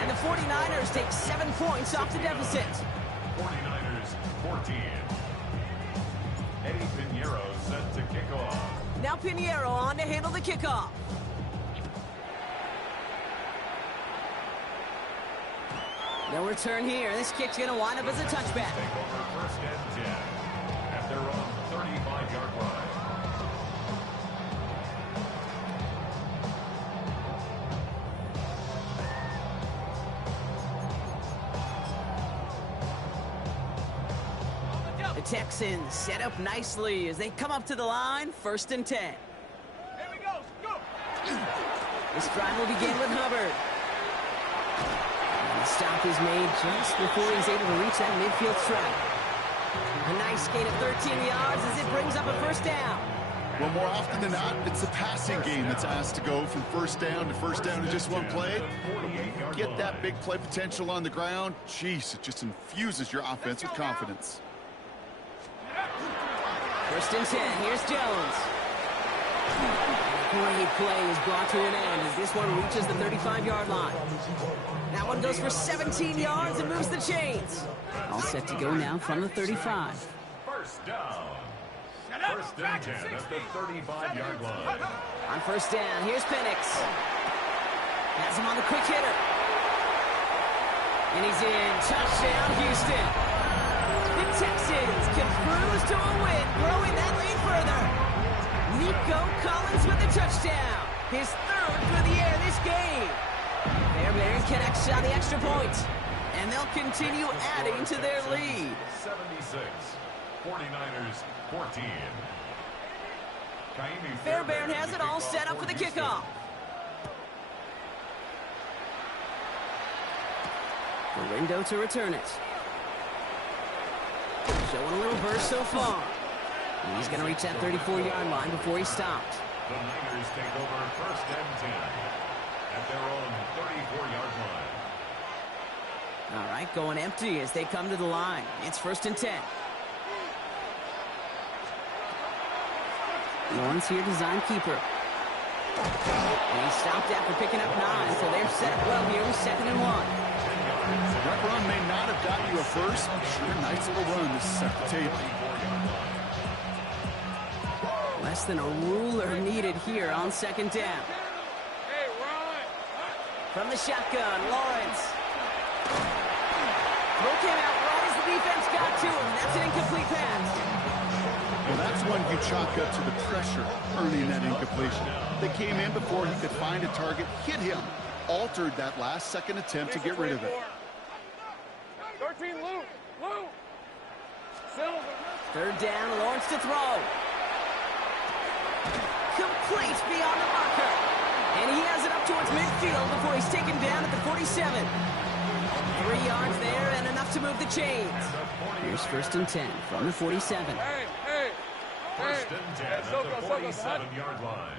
And the 49ers take 7 points off the deficit. 49ers 14. Eddie Pinheiro set to kick off. Now Pinheiro on to handle the kickoff. No return here. This kick's going to wind up as a touchback. Take over 1st and 10 at their own 35-yard line. The Texans set up nicely as they come up to the line. 1st and 10. Here we go. Go. This drive will begin with Hubbard. And the stop is made just before he's able to reach that midfield strap. A nice gain of 13 yards as it brings up a 1st down. Well, more often than not, it's the passing game that's asked to go from 1st down to 1st down in just one play. Get that big play potential on the ground. Jeez, it just infuses your offense with confidence. 1st and 10. Here's Jones. Great play is brought to an end as this one reaches the 35-yard line. That one goes for 17 yards and moves the chains. All set to go now from the 35. 1st down. 1st and 10 at the 35-yard line. On 1st down, here's Penix. Has him on the quick hitter. And he's in. Touchdown, Houston. The Texans can cruise to a win, growing that lead further. Nico Collins with the touchdown. His 3rd for the year this game. Fairbairn connects on the extra point. And they'll continue adding to their lead. 76. 49ers 14. Fairbairn has it all set up for the kickoff. Lindo to return it. Showing a little burst so far. And he's going to reach that 34-yard line before he stopped. The Niners take over 1st and 10 at their own 34-yard line. All right, going empty as they come to the line. It's 1st and 10. Lawrence here, design keeper. And he stopped after picking up 9, so they're set up well here with 2nd and 1. That run may not have gotten you a first, but sure, nice little run to set the table. Less than a ruler needed here on 2nd down. Hey, run! From the shotgun, Lawrence. Throw came out right as the defense got to him. That's an incomplete pass. Well, that's one you chalk up to the pressure earning that incompletion. They came in before he could find a target, hit him, altered that last second attempt to get rid of it. 13, Luke! Luke! Silver! 3rd down, Lawrence to throw. Complete beyond the marker. And he has it up towards midfield before he's taken down at the 47. 3 yards there and enough to move the chains. Here's 1st and 10 from the 47. Hey! 1st and 10 at the 47-yard line.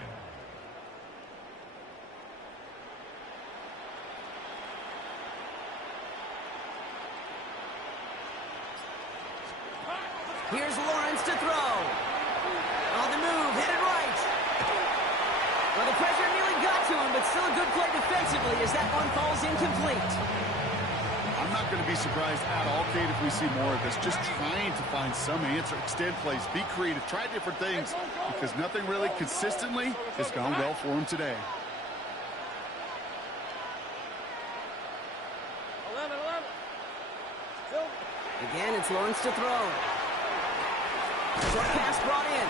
Here's Lawrence to throw. On the move, headed right. Well, the pressure nearly got to him, but still a good play defensively as that one falls incomplete. I'm not going to be surprised at all, Kate, if we see more of this. Just trying to find some answer, extend plays, be creative, try different things, because nothing really consistently has gone well for him today. 11. Again, it's Lawrence to throw. Short pass brought in.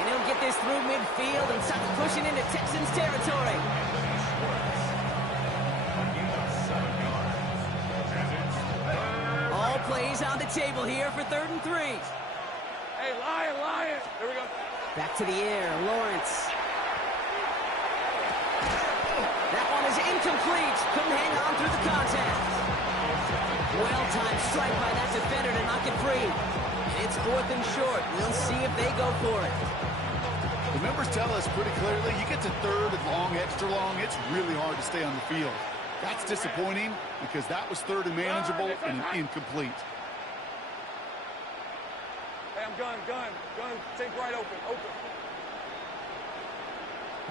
And he'll get this through midfield and start pushing into Texans territory. All plays on the table here for 3rd and 3. Hey, Lion! Here we go. Back to the air, Lawrence. That one is incomplete. Couldn't hang on through the contact. Well-timed strike by that defender to knock it free. It's 4th and short. We'll see if they go for it. The members tell us pretty clearly, you get to 3rd and long, extra long, it's really hard to stay on the field. That's disappointing because that was 3rd and manageable and incomplete. Hey, I'm gun. Take right open.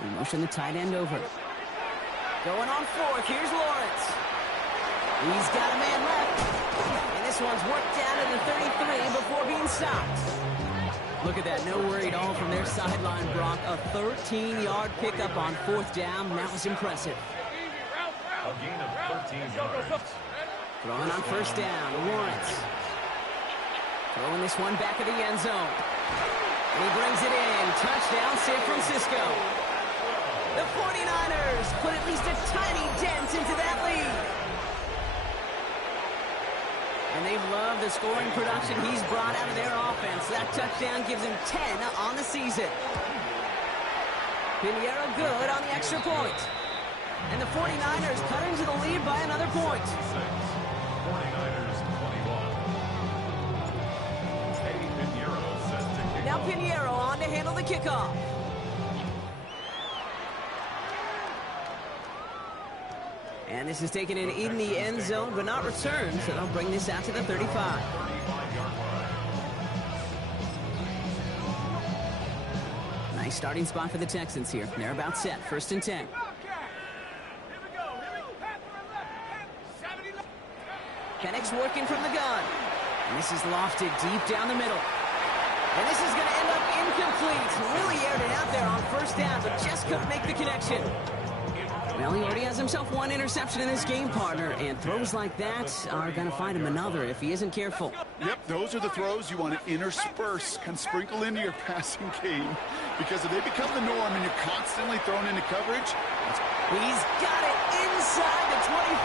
We motion the tight end over. Going on 4th, here's Lawrence. He's got a man left. And this one's worked down to the 33 before being stopped. Look at that, no worry at all from their sideline, Brock. A 13-yard pickup on 4th down. That was impressive. A gain of 13 yards. Throwing on 1st down, Lawrence. Throwing this one back of the end zone. And he brings it in. Touchdown, San Francisco. The 49ers put at least a tiny dent into that lead. And they've loved the scoring production he's brought out of their offense. That touchdown gives him 10 on the season. Pinheiro good on the extra point. And the 49ers cut into the lead by another point. 49ers 21. Pinheiro set to kick Now off. Pinheiro on to handle the kickoff. And this is taken in the end zone, but not returned, so they'll bring this out to the 35. 35-yard line. Nice starting spot for the Texans here. They're about set. 1st and 10. Penix working from the gun. And this is lofted deep down the middle. And this is going to end up incomplete. Really aired it out there on 1st down, but just couldn't make the connection. Well, he already has himself one interception in this game, partner, and throws like that are going to find him another if he isn't careful. Yep, those are the throws you want to intersperse, can sprinkle into your passing game, because if they become the norm and you're constantly thrown into coverage, He's got it inside the 25.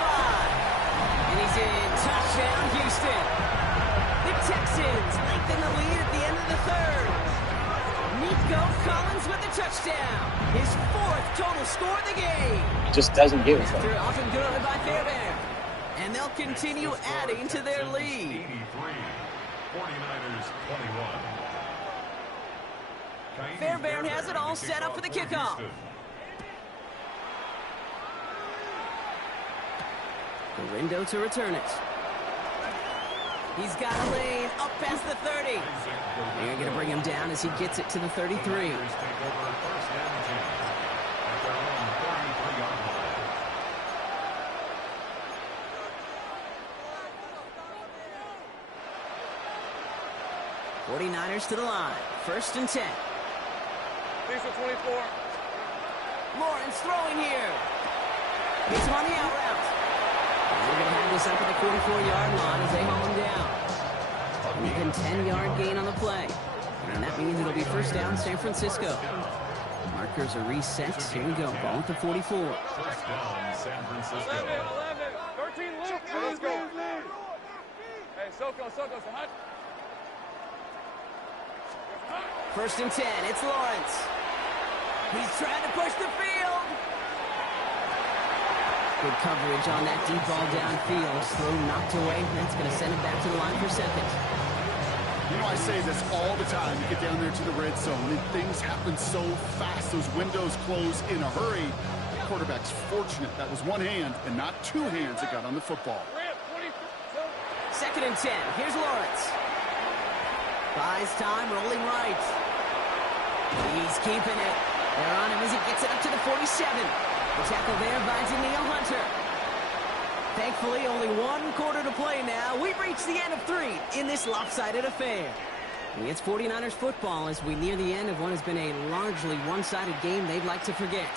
And he's in. Touchdown, Houston. The Texans lengthen the lead at the end of the 3rd. Nico Collins with the touchdown. His 4th total score of the game. Just doesn't give it. After often good by Fairbairn. And they'll continue adding to their lead. 83. 49ers 21. Fairbairn has it all set up for the kickoff. Window to return it. He's got a lane up past the 30. They're going to bring him down as he gets it to the 33. 49ers to the line. 1st and 10. Piece of 24. Lawrence throwing here. He's him on the out route. They're going to have this up at the 44-yard line as they haul him down. An even 10-yard gain on the play. And that means it'll be 1st down San Francisco. Markers are reset. Here we go. Ball at the 44. 1st down, San Francisco. 11, 13, Luke. Let's go. Hey, Soko, hot. 1st and 10. It's Lawrence. He's trying to push the field. Good coverage on that deep ball downfield. Throw knocked away. That's going to send him back to the line for 2nd. You know, I say this all the time. You get down there to the red zone, and things happen so fast. Those windows close in a hurry. The quarterback's fortunate. That was one hand and not two hands that got on the football. 2nd and 10. Here's Lawrence. Buys time, rolling right. He's keeping it. They're on him as he gets it up to the 47. The tackle there by Danielle Hunter. Thankfully, only 1 quarter to play now. We've reached the end of 3 in this lopsided affair. And it's 49ers football as we near the end of what has been a largely one-sided game they'd like to forget.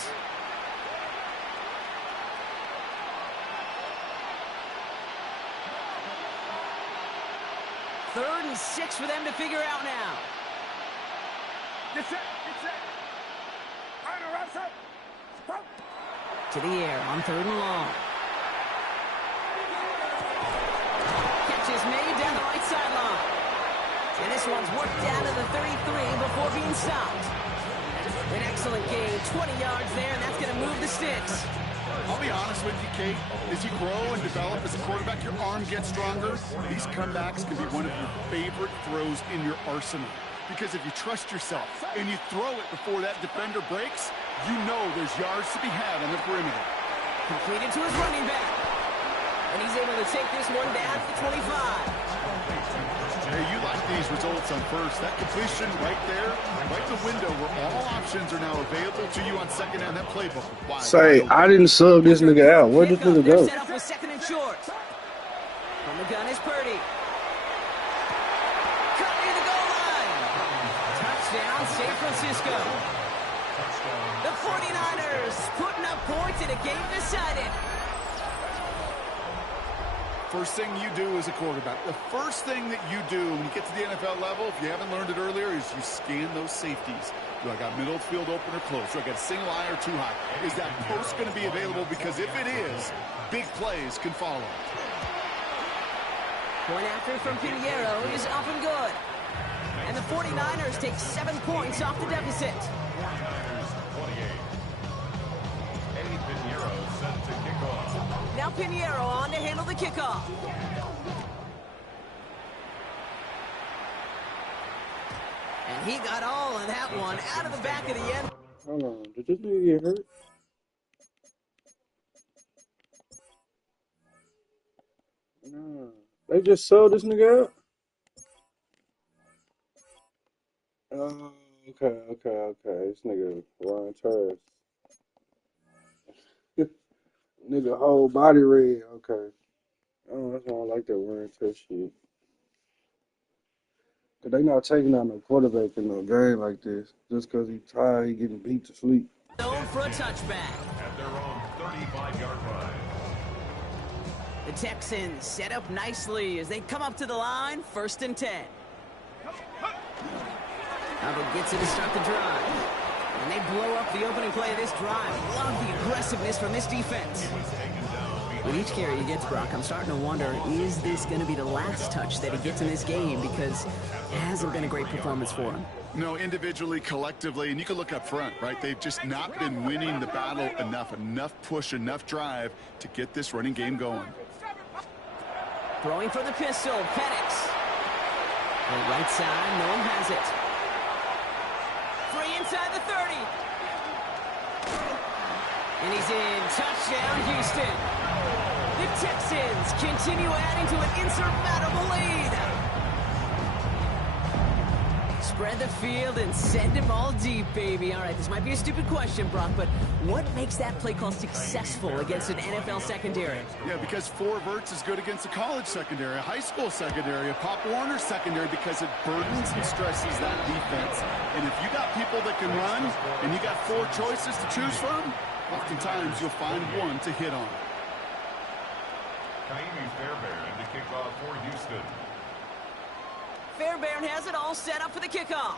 Third and 6 for them to figure out now. Get set. To the air on 3rd and long. Catch is made down the right sideline. And this one's worked down to the 33 before being stopped. An excellent gain, 20 yards there, and that's going to move the sticks. I'll be honest with you, Kate. As you grow and develop as a quarterback, your arm gets stronger. These comebacks can be one of your favorite throws in your arsenal. Because if you trust yourself and you throw it before that defender breaks, you know there's yards to be had on the perimeter. Completed to his running back. And he's able to take this one down to the 25. Hey, you like these results on first. That completion right there, right the window where all options are now available to you on 2nd down. That playbook. Say, I didn't sub this nigga out. Where'd this nigga go? Set up with 2nd and short. From the gun is Purdy. Cut near the goal line. Touchdown, San Francisco. The 49ers putting up points in a game decided. First thing you do as a quarterback, the first thing that you do when you get to the NFL level, if you haven't learned it earlier, is you scan those safeties. Do I got middle field open or close? Do I got a single eye or too high? Is that post going to be available? Because if it is, big plays can follow. Point after from Pinheiro is up and good. And the 49ers take 7 points off the deficit. 28. Eddie Pinheiro set to kick off. Now Pinheiro on to handle the kickoff. And he got all of that one out of the back of the end. Hold on, did this nigga get hurt? No. They just sold this nigga out? Oh, okay. This nigga Ryan Turris. Nigga whole body red. Okay. Oh, that's why I like that Ryan Turris shit. Cause they not taking out no quarterback in no game like this. Just cause he tired, he getting beat to sleep. Zone for a touchback. At their own 35-yard line. The Texans set up nicely as they come up to the line, 1st and 10. Hubbard gets it to start the drive. And they blow up the opening play of this drive. Love the aggressiveness from this defense. With each carry he gets, Brock, I'm starting to wonder, is this going to be the last touch that he gets in this game? Because it hasn't been a great performance for him. No, individually, collectively, and you can look up front, right? They've just not been winning the battle enough push, enough drive to get this running game going. Throwing for the pistol, Penix. The right side, no one has it. Free inside the 30. And he's in. Touchdown, Houston. The Texans continue adding to an insurmountable lead. Spread the field and send them all deep, baby. All right, this might be a stupid question, Brock, but what makes that play call successful against an NFL secondary? Yeah, because 4 verts is good against a college secondary, a high school secondary, a Pop Warner secondary, because it burdens and stresses that defense. And if you got people that can run and you got 4 choices to choose from, oftentimes you'll find one to hit on. Kaimi Fairbairn to kick off for Houston. Fairbairn has it all set up for the kickoff.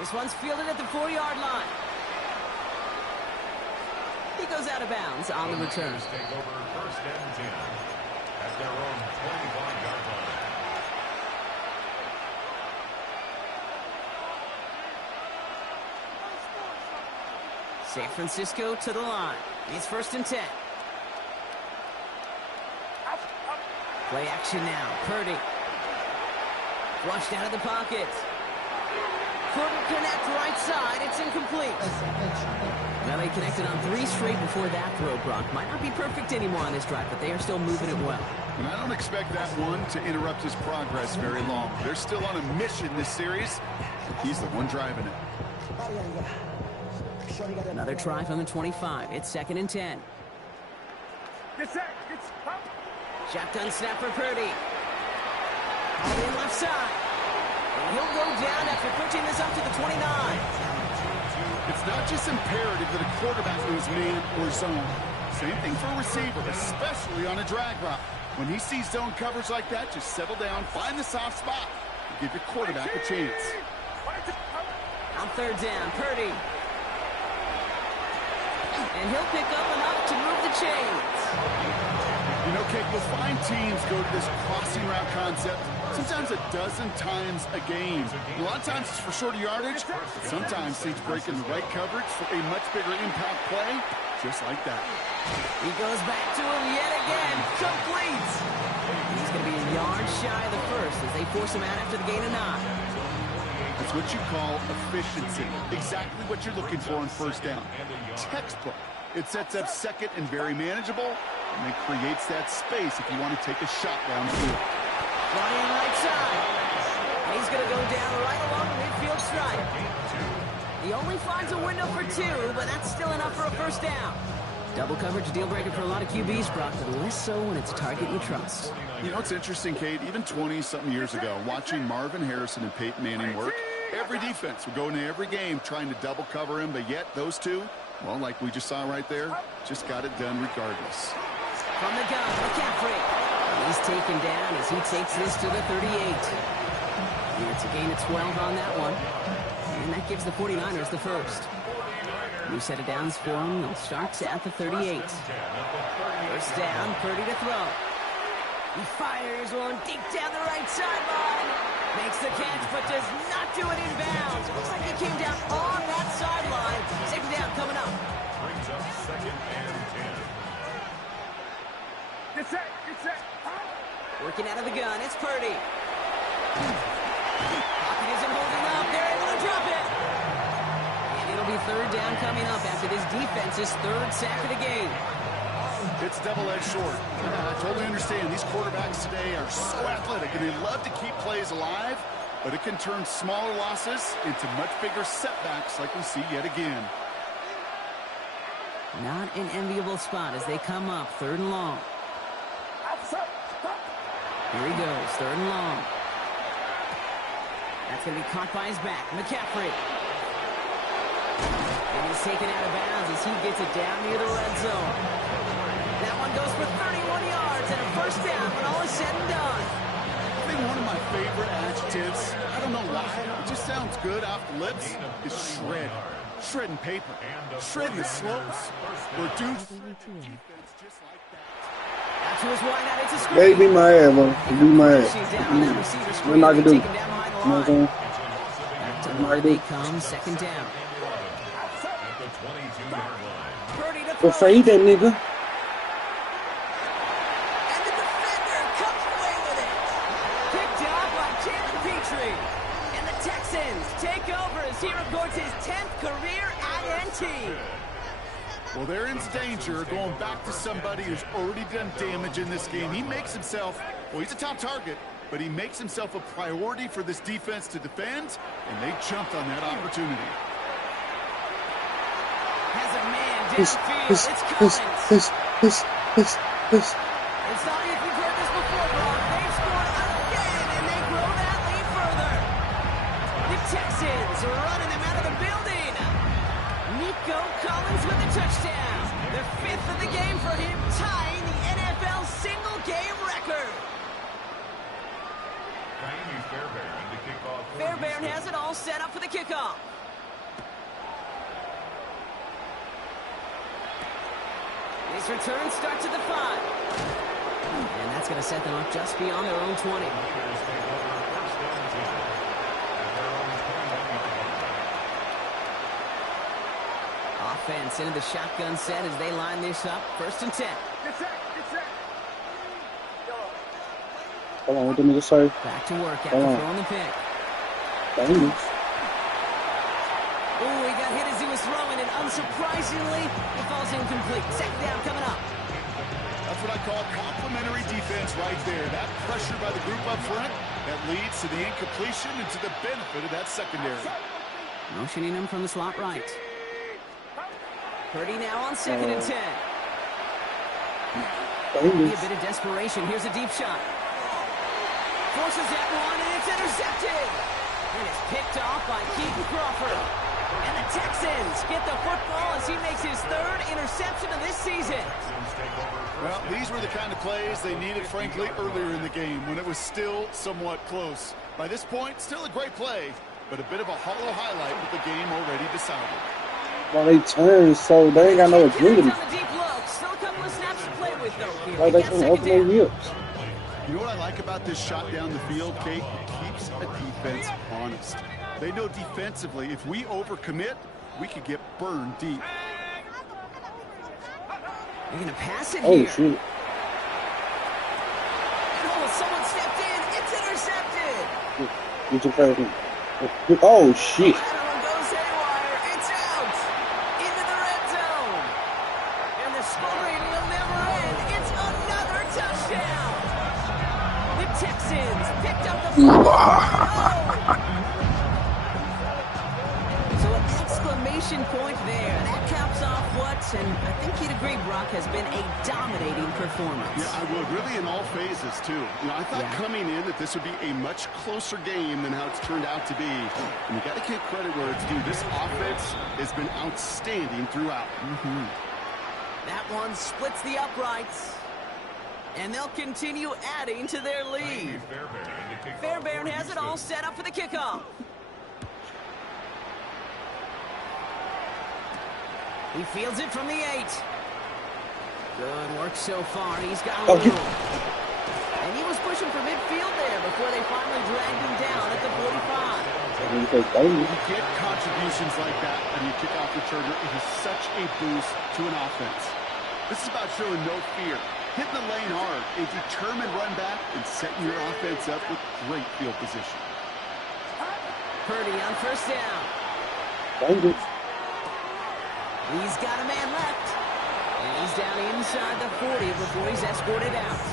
This one's fielded at the 4-yard line. He goes out of bounds on the return. Take over first and 10 at their own 25-yard line. San Francisco to the line. It's first and 10. Play action now. Purdy. Flushed out of the pocket. Couldn't connect right side. It's incomplete. Well, they connected on 3 straight before that throw, Brock. Might not be perfect anymore on this drive, but they are still moving it well. And I don't expect that one to interrupt his progress very long. They're still on a mission this series. He's the one driving it. Another try from the 25. It's second and 10. Shotgun snap for Purdy. On the left side. And he'll go down after pushing this up to the 29. It's not just imperative that a quarterback knows man or zone. Same thing for a receiver, especially on a drag route. When he sees zone coverage like that, just settle down, find the soft spot, and give your quarterback a chance. On third down, Purdy. And he'll pick up enough to move the chains. You know, Kate, you'll find teams go to this crossing route concept sometimes a dozen times a game. A lot of times it's for shorter yardage, but sometimes teams break in the right coverage for a much bigger impact play, just like that. He goes back to him yet again. Complete. And he's going to be a yard shy of the first as they force him out after the gain of 9. That's what you call efficiency. Exactly what you're looking for on first down. Textbook. It sets up second and very manageable, and it creates that space if you want to take a shot downfield. Running right side. And he's going to go down right along the midfield stripe. He only finds a window for 2, but that's still enough for a first down. Double coverage deal breaker for a lot of QBs, Brock, but less so when it's a target you trust. You know, it's interesting, Kate, even 20-something years ago, watching Marvin Harrison and Peyton Manning work, every defense would go into every game trying to double cover him, but yet those two, well, like we just saw right there, just got it done regardless. From the gun, McCaffrey. He's taken down as he takes this to the 38. And it's a gain of 12 on that one. And that gives the 49ers the first. New set of downs for him. They'll start at the 38. First down, Purdy to throw. He fires one deep down the right sideline. Makes the catch, but does not do it inbounds. Looks like he came down on that sideline. Second down coming up. Brings up second and 10. Get set. Working out of the gun, it's Purdy. Pocket isn't holding up. They're able to drop it. And it'll be third down coming up after this defense's third sack of the game. It's double-edged sword. I totally understand. These quarterbacks today are so athletic, and they love to keep plays alive, but it can turn smaller losses into much bigger setbacks like we see yet again. Not an enviable spot as they come up third and long. Here he goes, third and long. That's going to be caught by his back. McCaffrey. And he's taken out of bounds as he gets it down near the red zone. That one goes for 31 yards and a first down when all is said and done. I think one of my favorite adjectives, I don't know why, it just sounds good off the lips, is shred. Shredding paper. Shredding the slopes. We're due defense just like that. To his wide out, it's a screen. They beat my ass, bro. They beat my ass. What am I gonna do? You know what I'm saying? To the line comes second down. Purdy to throw. Go fade that nigga. And the defender comes away with it. Picked up by Jalen Petrie. And the Texans take over as he records his 10th career INT. danger going back to somebody who's already done damage in this game. He makes himself, well, he's a top target, but he makes himself a priority for this defense to defend, and they jumped on that opportunity. Has a man downfield. It's Collins. It's not if you've heard this before, Brock. They've scored again, and they grow that lead further. The Texans are running them out of the building. Nico Collins with a touchdown. The 5th of the game for him, tying the NFL single-game record. Fairbairn has it all set up for the kickoff. This return starts at the 5. And that's going to set them up just beyond their own 20. Offense into the shotgun set as they line this up. 1st and 10. Hold on, what did nigga say? Back to work after throwing the pick. Thanks. Ooh, he got hit as he was throwing, and unsurprisingly, it falls incomplete. 2nd down coming up. That's what I call complimentary defense right there. That pressure by the group up front, that leads to the incompletion and to the benefit of that secondary. Motioning him from the slot right. Purdy now on 2nd and 10. Be a bit of desperation. Here's a deep shot. Forces that one, and it's intercepted. And it's picked off by Keaton Crawford. And the Texans get the football as he makes his 3rd interception of this season. Well, these were the kind of plays they needed, frankly, earlier in the game when it was still somewhat close. By this point, still a great play, but a bit of a hollow highlight with the game already decided. Well, they turn, so they ain't got no agility. On the deep look. Still a couple of snaps to play with, though. Here. Like they can open their hips. You know what I like about this shot down the field, Kate? It keeps a defense honest. They know defensively, if we overcommit, we could get burned deep. They're going to pass it Oh, here. shoot. Oh, someone stepped in. It's intercepted. Get your face. Oh, shit. That one goes haywire. It's out. Into the red zone. And the scoring will never end. It's another touchdown. The Texans picked up the football. So an exclamation point there. That caps off what, and I think you'd agree, Brock, has been a dominating performance. Yeah, I would. Really in all phases, too. You know, I thought coming in that this would be a much closer game than how it's turned out to be. And you got to give credit where it's due. This offense has been outstanding throughout. That one splits the uprights. And they'll continue adding to their lead. Fairbairn has it all set up for the kickoff. He fields it from the 8. Good work so far. He's got a little. And he was pushing for midfield there before they finally dragged him down at the 45. You get contributions like that when you kick off returner. It is such a boost to an offense. This is about showing no fear. Hitting the lane hard, a determined run back, and setting your offense up with great field position. Purdy on 1st down. Thank you. He's got a man left. And he's down inside the 40 before he's escorted out.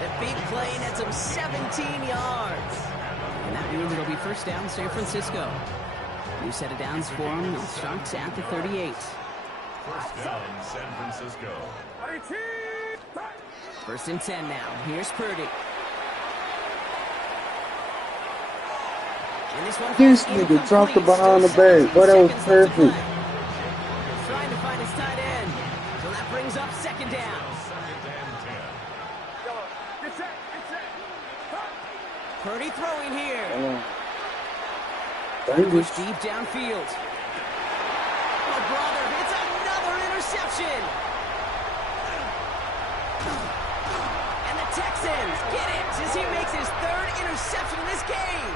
The big play nets him 17 yards. And that means it'll be 1st down San Francisco. New set of downs for him. They'll start at the 38. 1st down, San Francisco. 1st and 10 now. Here's Purdy. And this one This nigga dropped the behind the bag, but that was perfect. Trying to find his tight end. So that brings up 2nd down. Purdy throwing here. Push deep downfield. Oh, brother, it's another interception. And the Texans get it as he makes his 3rd interception in this game.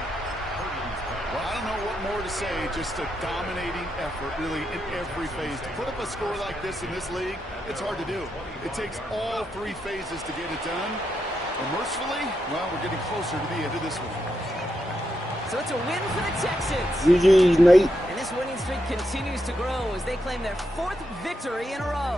Well, I don't know what more to say. Just a dominating effort, really, in every phase. To put up a score like this in this league, it's hard to do. It takes all 3 phases to get it done. And mercifully, well, we're getting closer to the end of this one. So it's a win for the Texans. GG's, Nate. And this winning streak continues to grow as they claim their 4th victory in a row.